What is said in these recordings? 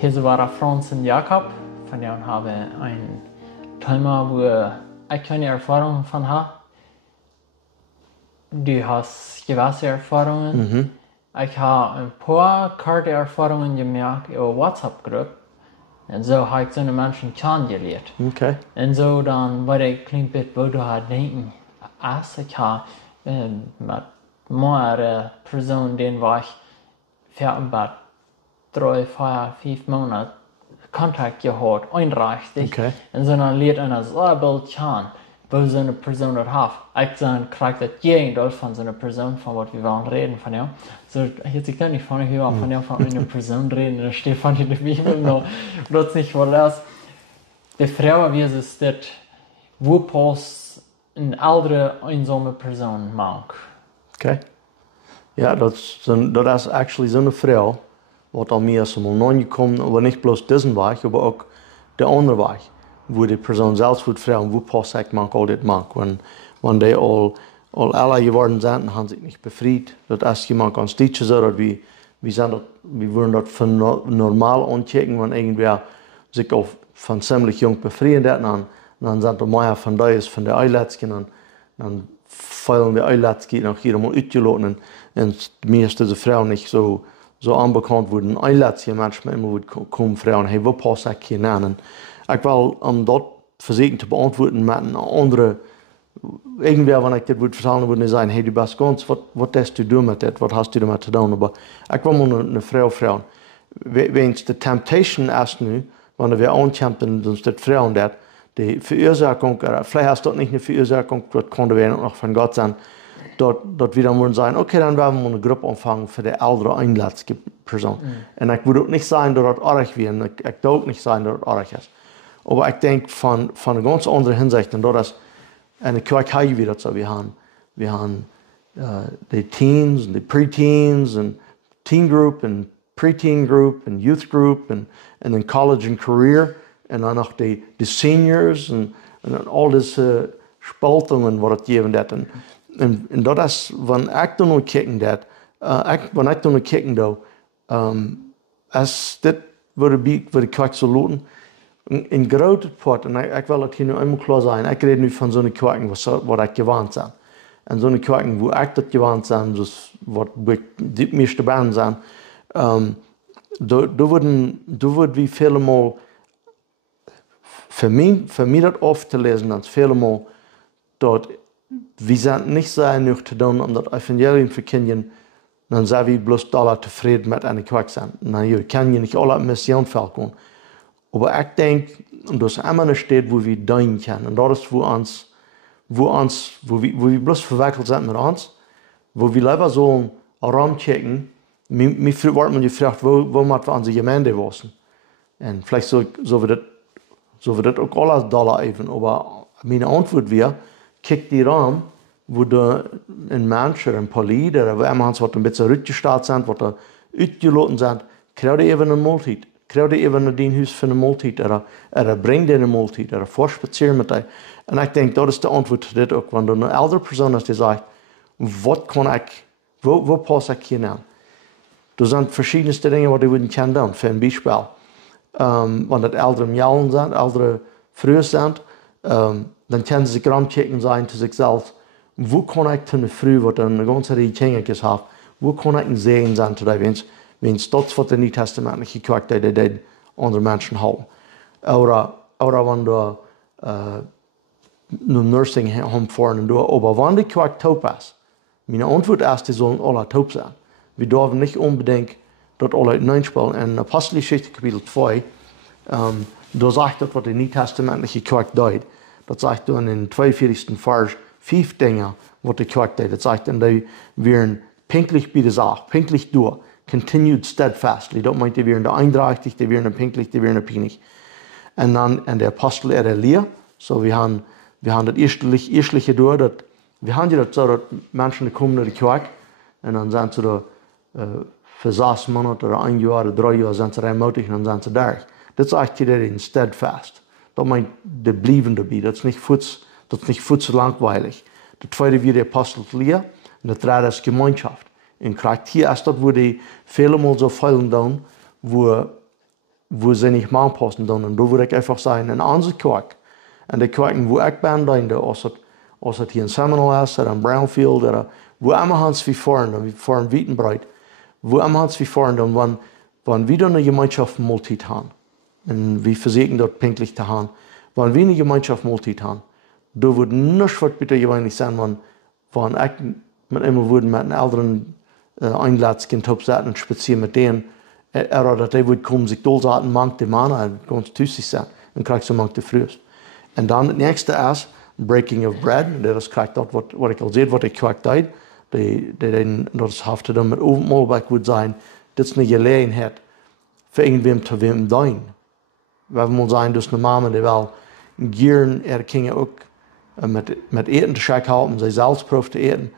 Hier war Franz und Jakob, von denen habe ein Thema, wo ich keine Erfahrungen von habe. Du hast gewisse Erfahrungen. Ich habe ein paar karte Erfahrungen gemerkt über WhatsApp-Gruppe. Und so habe ich so eine Menschen kennengelernt. Okay. Und so dann war ich ein klein bisschen, wo du halt denken, ich habe mit mehreren Personen, denen war ich für about 3, 4, 5 Monate Kontakt gehabt, einrichtig. Okay. Und so dann lernt einer so ein Bild kennen, wo so eine Person das hat. Ich kriege das Gegenteil von so einer Person, von was wir wollen reden von ihm. So, jetzt ich kann nicht von einer Person reden, da steht von in der Bibel noch, das nicht was das. Die Frage, wie es das, wo passt eine ältere, einsame Person mag. Okay. Ja, das ist actually so eine Frau, was an mir ist mal gekommen, aber nicht bloß diesen Weg, aber auch der andere Weg, wo die Person selbst wird fragen, wo passt ich mag, all das mag. Wenn die alle geworden sind, haben sich nicht befreit, dass jemand ganz Deutsche sagt, wir würden das für normal anchecken, wenn irgendwer sich auf von ziemlich jung befreien hat, dann sind die mehr von da ist, von der Eiletzchen, dann fallen die Eiletzchen nach jedem Mal ausgeladen und die meisten dieser Frauen nicht so unbekannt wurden. Eiletzchen manchmal immer kommen Frauen, hey, wo passt ich hier hin? Ich will dort versuchen zu beantworten mit einer anderen, irgendwer, wenn ich das würde vertellen, würde ich sagen, hey, du bist ganz, was hast du mit das, was hast du damit zu tun? Aber ich will mal eine Frau fragen, wenn es die Temptation ist nu, wenn wir ankämpfen, dann ist das Frauen das, die Verursachung, vielleicht hast du nicht eine Verursachung, das kann noch von Gott sein, dort wir dann würden sagen, okay, dann werden wir eine Gruppe anfangen für die ältere einlassige Person. Und ich würde auch nicht sagen, dass das arg wäre, ich würde auch nicht sagen, dass das arg ist. Aber ich denke, von einer ganz anderen Hinsicht, und das ist eine Kirche wieder so, wir haben die Teens und die Preteens und Teen Group und Preteen Group und Youth Group und dann College and Career und dann noch die Seniors und all diese Spaltungen, was das geben hat. Und das ist, wenn ich da noch kicken das, das würde Kirche so lauten, in großer Part, und ich will das hier nur einmal klar sein, ich rede nicht von so einer Kirche, was ich gewohnt bin. Und so eine Kirche, wo ich das gewohnt bin, was die meisten Bahnen sind, da würden wir viele Mal, für mich das oft zu lesen, als viele Mal, dort, wir sind nicht sehr genug zu tun, um das Evangelium zu kennen, dann sind wir bloß alle zufrieden mit einer Kirche sein. Wir können ja nicht alle in Mission fallen. Aber ich denke, und das ist immer eine Stadt, wo wir dienen können. Und das ist, wo wir bloß verwickelt sind mit uns, wo wir lieber so einen Raum checken. Mir wird man gefragt, wo wir unsere Gemeinde wissen. Und vielleicht so wird das auch alles Dollar even. Aber meine Antwort wäre, kick die Raum, wo da ein Mensch oder ein Poli, oder jemand, was ein bisschen rückgestellt sind, was da ausgelassen sind, kriegt eben eine Mahlzeit. Kriegt eben in dein Haus für eine Mahlzeit, oder bring dir eine Mahlzeit, oder vorspazieren mit dir. Und ich denke, das ist die Antwort zu das auch. Wenn du eine ältere Person hast, die sagt, wo passe ich hier hin? Da sind verschiedenste Dinge, die du können tun. Für ein Beispiel, wenn das ältere Mjaulen sind, ältere Frühe sind, dann können sie sich ranchecken sein zu sich selbst, wo kann ich zu einer Früh, die eine ganze Reihe Kinder hat, wo kann ich ein Segen sein zu dir, wenn es das, was der Neue Testamentliche Kirche, die andere Menschen haben. Oder wenn du nur Nursing Home fahren, aber wenn die Kirche taub ist, meine Antwort ist, die sollen alle taub sein. Wir dürfen nicht unbedingt dort alle hineinspielen. In Apostelgeschichte Kapitel 2, da sagt das, was die Neue Testamentliche Kirche tut. Das sagt in den 42. Vers 5 Dinge, was die Kirche tut. Das sagt, die werden pünktlich bei der Sache, pünktlich durch. Continued steadfastly. Das meint, die wären da eindeutig, die wären pünktlich, die wären pünktlich. Und dann in der Apostel Elia, so wir haben das erstliche durch, wir haben ja das so, dass Menschen kommen in die Kirche und dann sind sie da für 6 Monate oder 1 Jahr oder 3 Jahre sind sie remotig und dann sind sie da. Das sagt jeder in steadfast. Das meint, die bleiben dabei, das ist nicht futz langweilig. Der zweite wird der Apostel Elia und der dritte ist Gemeinschaft. In Charakter ist das, wo die viele Mal so fallen, wo wo sie nicht mal passen dann. Und da würde ich einfach sagen, in unsere Kirche, und die Kirchen, wo ich bin, da, als het hier in Seminole ist, oder in Brownfield, oder wo immer Hans wie fahren, wie fahren Wittenbreit, wo immer Hans wie fahren, dann, wenn wir dann eine Gemeinschaft Multit haben, und wir versuchen dort pünktlich zu haben, wenn wir eine Gemeinschaft Multit haben, da würde nichts was bitte gewöhnlich sein, wenn ich mit immer würden mit den älteren Einladungen aufsetzen und spazieren mit denen, oder die würden kommen, sich durchsetzen, manche Männer, ganz tüßig sein, und kriegst du manche frühst. Und dann das nächste ist, Breaking of Bread, das kriegt dort, was ich al sehe, was ich kriegt dort, das haftet dann mit Abendmahl, würde sein, das ist eine Gelegenheit, für irgendwem zu wem dein. Wenn wir sagen, das ist eine Mama, die will gern, Kinder auch mit Eten zu schauen haben, sie Salzprof zu eten.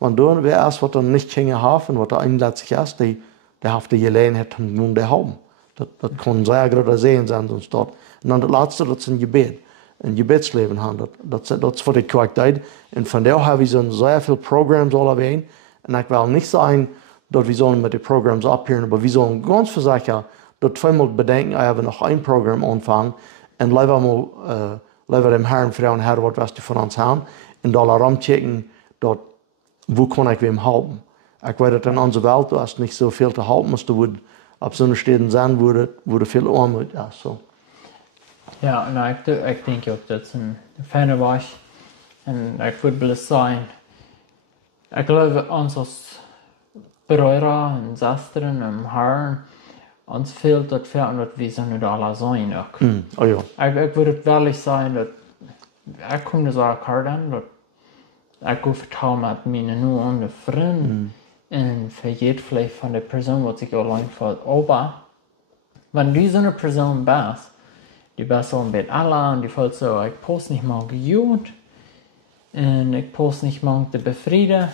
Wenn du wer ist, was dann nicht Kinder haben, was da einlässig ist, die hat die Gelegenheit, nun die haben. Das kann sehr gerade sehen sein, sonst dort. Und dann das Letzte, das ist ein Gebet. Ein Gebetsleben haben. Das ist, was ich korrekt deed. Und von daher habe ich so sehr viele Programme alle. Und ich will nicht sagen, dass wir sollen mit den Programmen abhören, aber wir sollen ganz versichern, dass zweimal bedenken, ich habe noch ein Programm anfangen und lieber dem Herrn fragen, Herr, was du von uns haben, und da rumchecken, wo kann ich wem helfen. Ich weiß, dass in unserer Welt, du hast nicht so viel zu helfen, als du auf so einer Städten sein wo viel Armut ist. So. Ja, nou, ik denk ook dat het een fijne was. En ik wil willen zijn. Ik geloof ons als Brüder en zusteren en Herren, ons fehlt dat fern dat we zo niet alle zijn ook. Oh ja. Ik wil het wel zijn dat ik kom dus ook aan dat ik wil vertrouwen met mijn nu andere vrienden. En vergeet vielleicht van de persoon wat ik alleen voor opa. Wenn du so eine Person bist, die bist so ein bisschen allein und die fühlt so, ich post nicht mal gut und ich post nicht mal die befrieden,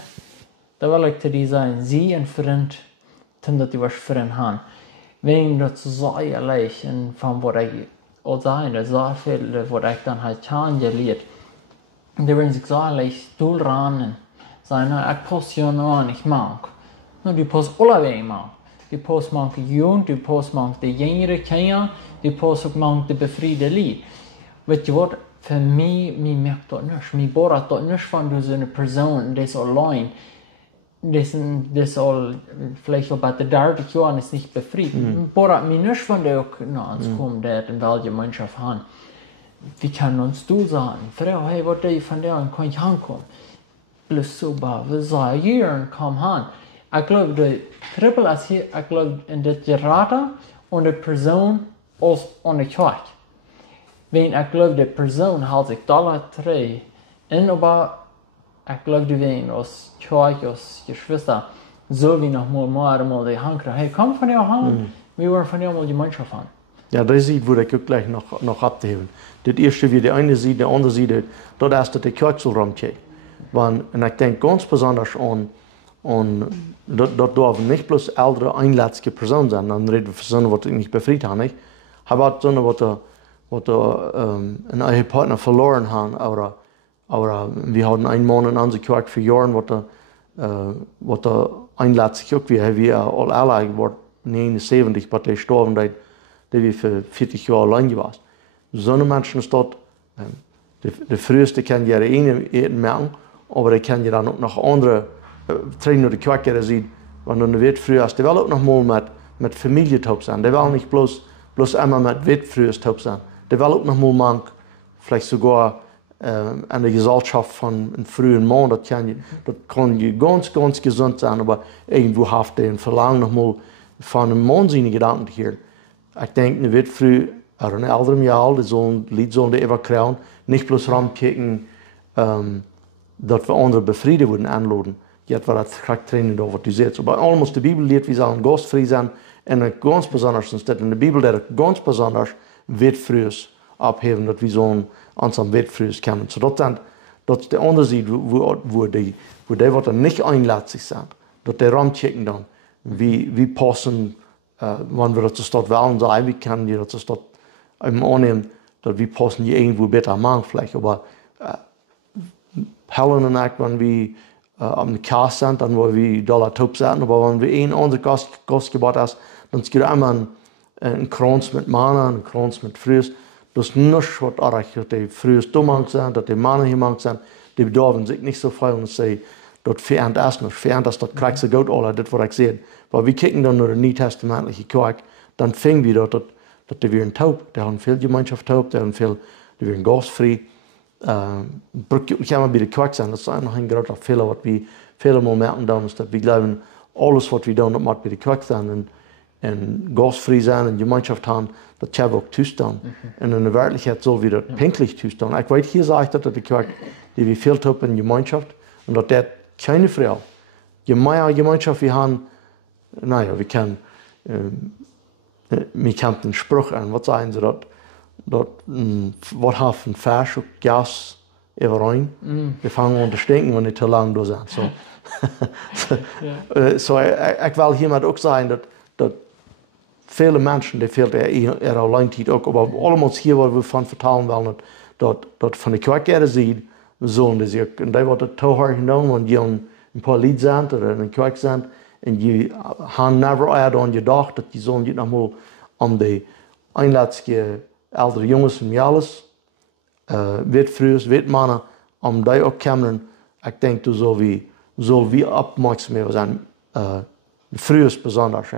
da will ich zu dir sagen, sie ein Freund, dann dass die was für ihn haben. Wegen das so ehrlich und von was ich auch sagen, das so viel, was ich dann halt kennengelernt. Und die werden sich so ehrlich durchran und sagen, ich post ja noch nicht mag. Nur die post alle wegen mag. Die post manche jong, die post manche de jongere Kinder, die post ook manche de befriede Lied. Weet je wat, für mich merkt das nicht. Mir bohrt das nicht, wenn du so eine Person, die ist allein, das all, vielleicht auch bei der 30 Jahren ist nicht befriedet. Bohrt mich nicht, wenn der auch nach uns kommt, der in welcher Mannschaft hat. Wie kann uns du sagen, Frau, hey, was der von der kann ich ankommen? Bloß so, wir sagen, hier, komm an. Ich glaube, der Triple ist hier, ich glaube, in der Gerate und der Person aus und der Kirche. Wenn ich glaube, die Person hält sich alle drei in, aber ich glaube, die werden aus Kirche, aus Geschwister, so wie noch mal die Hand kriegen. Hey, komm von dir Hand, wir wollen von dir mal die Mannschaft haben. Ja, das sieht, würde ich auch gleich noch abheben. Das erste, wie die eine sieht, der andere sieht, das ist die Kirche zu rumchecken. Und ich denke ganz besonders an, und dort dürfen nicht bloß ältere einlässige Personen sein, dann reden wir von so, die nicht befriedigt haben. Aber auch so, was einen eigenen Partner verloren haben, oder wir hatten einen Mann in unserer Kirche für Jahre, was da einlässig auch wir alle geworden, 79, was der gestorben, der wir für 40 Jahre allein gewesen. So eine Menschen ist dort, der früheste kann ja einen merken, aber der kann ja dann auch noch andere trainen door de kwakker zien, want dan weet vroeger, die wil ook nog mal met familie top zijn. Die wil niet bloß einmal met witfruers top zijn. Die wil ook nog mal mank, vielleicht sogar an der Gesellschaft von einem frühen Mann, das kann je ganz gesund sein, aber irgendwo hat der ein Verlangen noch mal von einem Mann seine Gedanken zu hören. Ich denke, eine wird früh, oder ein älteres Jahr, die Lied sollen die immer kriegen, nicht bloß rumkicken, dass wir andere befrieden würden anladen. Jetzt war das Charaktertraining da, was du siehst. Aber allemaal die Bibel lehrt, wir sollen gastfrei sein. Und ganz besonders, steht in der Bibel, der ganz besonders Witfrues abheben, dass wir so uns am Witfrues kennen. So, das ist der Unterschied, wo die was nicht einlässig sind, dass die rumchecken dann, wie passen, wenn wir das dort wählen, sagen, wie können die das dort annehmen, dass wir passen die irgendwo besser machen vielleicht. Aber Helen und ich, wenn wir am Kast sind, dann wollen wir Dollar top sein, aber wenn wir einen anderen Gastgeber haben, dann ist es immer ein Kranz mit Mana, ein Kranz mit Frühs. Das ist nichts, was arg, dass die Frühs dumm sind, dass die Mana hier sind, die bedauern sich nicht so viel und sagen, dat verändert erst noch, verändert das kriegst du gut alle, das was ich sehe. Weil wir kicken dann nur den Neutestamentlichen Kirche, dann fingen wir dort, dass die werden taub, die haben viel Gemeinschaft taub, die werden gastfrei. Ich kann mal bei der Kirche sein, das ist noch ein großer Fehler, was wir viele Mal merken dann, ist, dass wir glauben, alles, was wir tun, das muss bei der Kirche sein und gastfrei sein und Gemeinschaft haben, das kann auch zustand. Und in der Wirklichkeit soll wir das pünktlich zustand. Ich weiß, hier sage ich, dass die Kirche, die wir viel taub in Gemeinschaft, und dass das keine Frau. Je mehr Gemeinschaft wir haben, naja, wir können den Spruch an, was sagen sie dort, was haben ein Fisch und Gas rein, wir fangen an zu stinken, wenn nicht zu lange da sind. So, ich will hiermit auch sagen, dass viele Menschen, die fehlt ihre Alleinzeit auch, aber allemaal hier, was wir von vertalen wollen, dass von der Kirche sieht, sollen die sich, und die wird toehaar genomen, want die een paar Lied zijn, oder in een kerk zijn, en je haben never aan gedacht, dat die zullen niet nog mal aan de einlaatste oudere jongens en meisjes, wit vrouwen, wit mannen, om die ook komen. Ik denk dat zullen we opmerkzaam zijn, vrouwen besonders.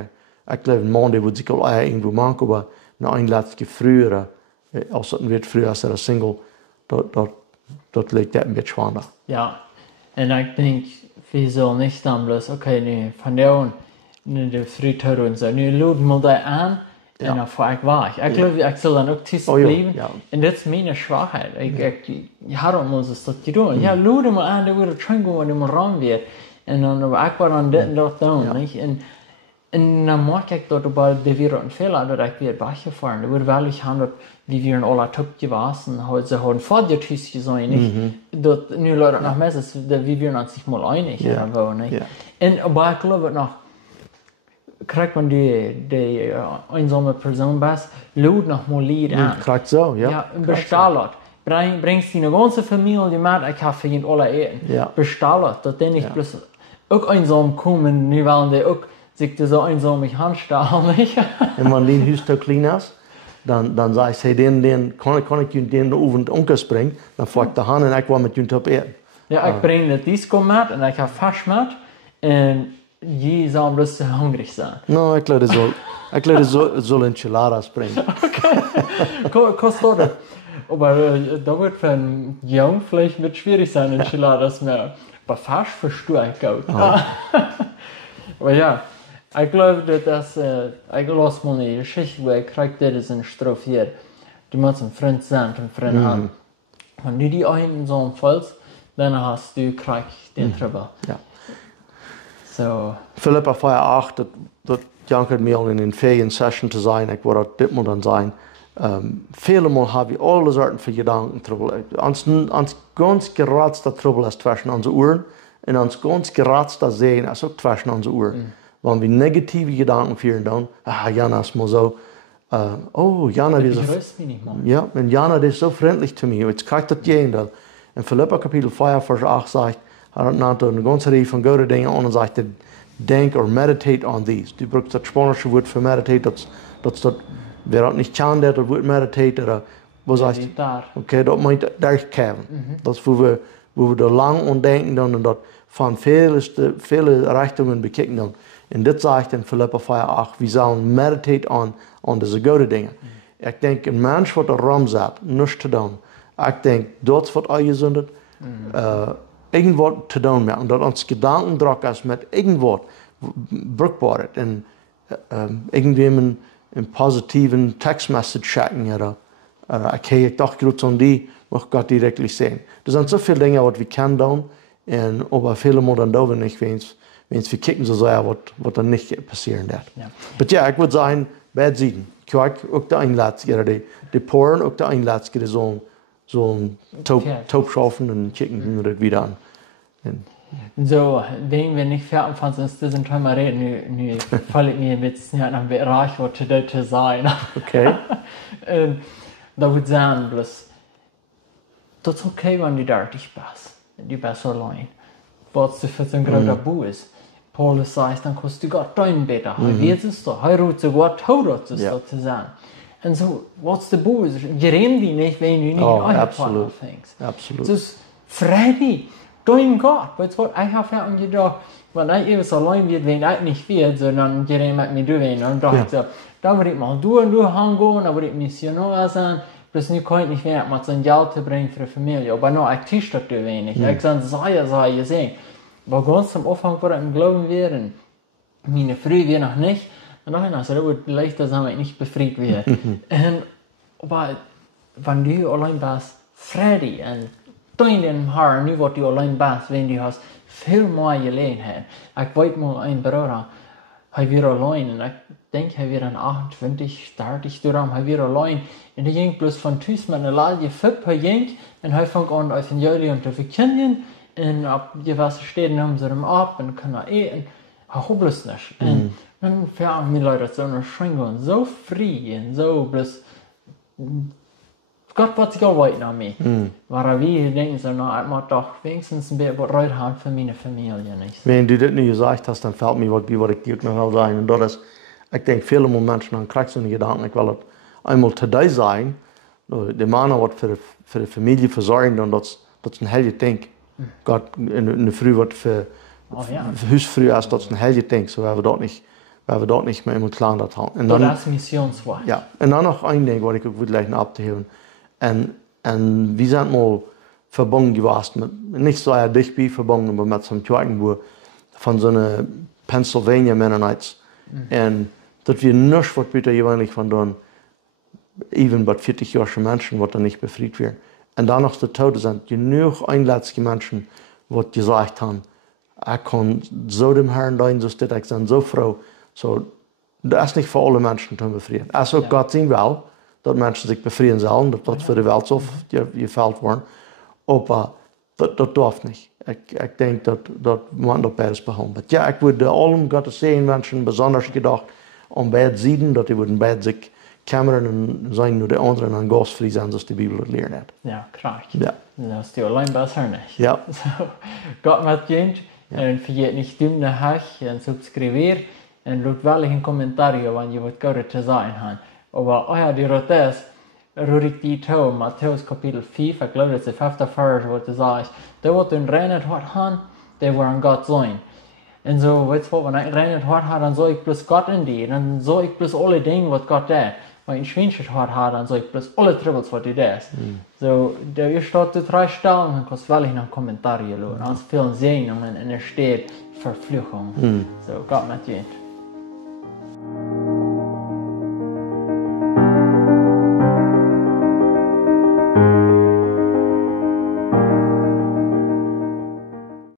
Ik geloof een man die wordt zich al irgendwo maken, maar een einlaatste vrouwen, als het een wit vrouw is, een single, dat ligt dat een beetje schwanger. Ja, en ik denk, we zullen niet dan bloos, oké, nu van jou, nu de frühteur en zo, nu lood me dat aan, en dan voel ik weg. Ik geloof, ik zal dan ook tussen blijven. En dat is mijn zwakheid. Ik had ook maar eens dat je doen. Ja, lood me aan, dat we er terug gaan en we ram weer. En dan heb ik wel aan dit en dat doen. En dan maak ik dat bij de wereld een fehler, dat ik weer weggefahren. Dat wordt wel ik gaan dat wie wir in alle top gewesen, ze haben vor der Tüß gesagt, nicht? Dat nu Leute noch mehr ist, wie wir uns sich mal einig waren, nicht? Und aber ich glaube noch, kriegt man die einsame Person best, lud noch mal Lied an. Kriegt so, ja. Ja, bestellt. Bringst die ganze Familie mit, ich habe für ihn alle eten. Bestellt, dass die nicht bloß auch einsam kommen, nu wollen die auch sich so einsam mich handstellen, nicht? Und wenn die Haus so klein ist, dann sage ich, hey, kann ich den Ofen umspringen, dann fahre ich da hin und ich will mit ihm top eten. Ja, ich bringe das Disco mit und ich habe Fisch mit und die sollen bloß hungrig sein. No, ich glaube, das soll Enchiladas bringen. Okay, kostet das. Aber da wird für einen Jungen vielleicht wird schwierig sein, Enchiladas mehr. Aber Fisch verstehe ich gut. Aber ja. Ich glaube, dass ich lasse mal eine Geschichte, wo ich kriege, das ist eine Strophe hier. Du musst ein Freund sein, ein Freund haben. Wenn du die einen so empfiehlst, dann hast du den Trouble. Ja. So. Philippa 4,8, dat jankert mir in den Ferien-Session zu sein, ich wollte dit mal dann sein. Viele Mal habe ich alle Sorten von Gedankentrouble. Ans ganz geratster Trouble ist zwischen unseren Ohren und ans ganz geratster Sehen ist auch zwischen unseren Ohren. Wenn wir negative Gedanken führen, dann, Jana ist mal so, Jana, die ist ja, und Jana, die ist so freundlich zu mir, jetzt kriegt das jeder. In Philippa Kapitel 4, Vers 8 sagt, hat eine ganze Reihe von guten Dingen an und sagt, denk or meditate on these. Du brauchst das spanische Wort für meditate, das wer das nicht kann, der das Wort meditate, oder was heißt das? Okay, das meint durchkämen. Das, wo wir da lang und denken dann und das von viele Richtungen bekicken dann. Und das sagt in Philippa 4,8, wir sollen meditate on diese guten Dinge. Ich denke, ein Mensch, der da rumsitzt, nichts zu tun. Ich denke, dort wird eingesundet, irgendwas zu tun mehr. Und dass uns Gedankendruck ist mit irgendwas brauchbar ist. Und irgendwie einen positiven Textmessage schicken. Oder ich dachte gerade an die, was Gott direkt sehen. Das sind so viele Dinge, die wir können tun. Und aber viele Mal dann da, wenn wir kicken so sehr, was dann nicht passieren wird. Aber ja, ich würde sagen, bei Sieden, Kirk auch der Einlatzger, die Poren auch der Einlatzger, so ein Taub schaffen und kicken das wieder an. So, wenn wir nicht fertig sind, ist das ein Thema reden. Nu falle ich mir jetzt nicht nach Bereich, was zu sein. Okay. Da würde ich sagen, bloß, das ist okay, wenn du da dich bist. Die bist allein. Was du für so ein großer Bu ist. Paulus sagt, dann kannst du Gott dein beter. Wie ist es da? Hör zu Gott, das ist da zu sein. Und so, what's the booze? Gerem die nicht, wenn du nicht absolut. fängst. Absolut. Dus Freddy, dein Gott, weißt du was, ich habe ja gedacht, wenn ich etwas allein wird, wenn ich nicht wird, so dann gerem ich mich durch. Und dachte ich so, da würde ich mal durchgehen, da würde ich Missionar sein, bis nu kann ich nicht mehr mit so ein Geld zu bringen für die Familie. Aber noch, ich tisch das wenig. Ich sage, sei sehen. Aber ganz am Anfang, wo ich im Glauben werden, meine Frau wir noch nicht, und dann also, das wird leichter sein, wenn ich nicht befriedigt werde. Aber wenn du allein bist, Freddy, und dein im Haar, nu was du allein bist, wenn du hast viel mehr Gelegenheit. Ich weiß mal, ein Bruder, er wird allein, und ich denke, er wird an 28, 30 Stunden, er wird allein, und er ging bloß von Tüß mit einer Lade Fipp, er ging, und er fängt an, Evangelium zu verkündigen, und ab gewisse Städte nehmen sie ihm ab, und können eten, er hat bloß nicht. Und dann fähren die Leute so eine Schwingung, so frei, und so bloß, Gott wird sich auch weiter an mich. Aber wir denken so, na, ich muss doch wenigstens ein bisschen Reut haben für meine Familie, nicht? Wenn du das nicht gesagt hast, dann fällt mir was ich dir noch sagen. Und das ist, ich denke, viele Menschen haben kriegen so einen Gedanken, ich will das einmal today sein, die Männer, die für die Familie versorgen, und das ist ein helle Ding. Gott, in der Früh wird für Hausfrüh ist das ein helle Ding, so werden wir dort nicht mehr immer klar das haben. Und dann, das ist Missionswort. Ja, und dann noch ein Ding, was ich würde gleich abzuheben. Und wir sind mal verbunden gewesen, nicht so dicht wie verbunden, aber mit so einem Kirchenbuch von so einer Pennsylvania Mennonites. Und das wir nicht, was bitte jeweilig von denen, even bei 40-jährigen Menschen, was da nicht befriedigt wird. Und dann noch die Tote sind genug einletzige Menschen, die gesagt haben, ich kann so dem Herrn dienen, so steht ich bin so froh. So, das ist nicht für alle Menschen zu befrieden. Also Gott sehen will, dass Menschen sich befrieden sollen, dass das für die Welt so gefällt worden. Aber das darf nicht. Ich denke, dass man das beides behalten. Ja, ich würde allen Gottes sehen Menschen besonders gedacht, um beide Seiten, dass die würden beide sich kümmern und sein nur die anderen an gastfrei sein, dass die Bibel das lernen hat. Ja, klar. Ja. Das ist die allein besser nicht. Ja. So, Gott mit dir, und vergeet nicht dumm nach Hack und subscribier und laat wel een commentaar, wenn je wat Gott zu sagen hat. Aber die Rotes, ruhig die Tau, Matthäus Kapitel 5, ich glaube, das ist der 5. Vers, wo du sagst, der wird ein reines Hart haben, der wird an Gott sein. Und so, weißt du, wenn ich ein reines Hart habe, dann soll ich bloß Gott in dir, dann soll ich bloß alle Dinge, was Gott tut. Wenn ich ein schwieriges Hart habe, dann soll ich bloß alle Troubles, was du tust. So, der steht zu 3 Stellen, dann kannst du wirklich noch Kommentare schauen. Aus vielen Segnungen, und er steht Verfluchung. So, Gott mit dir.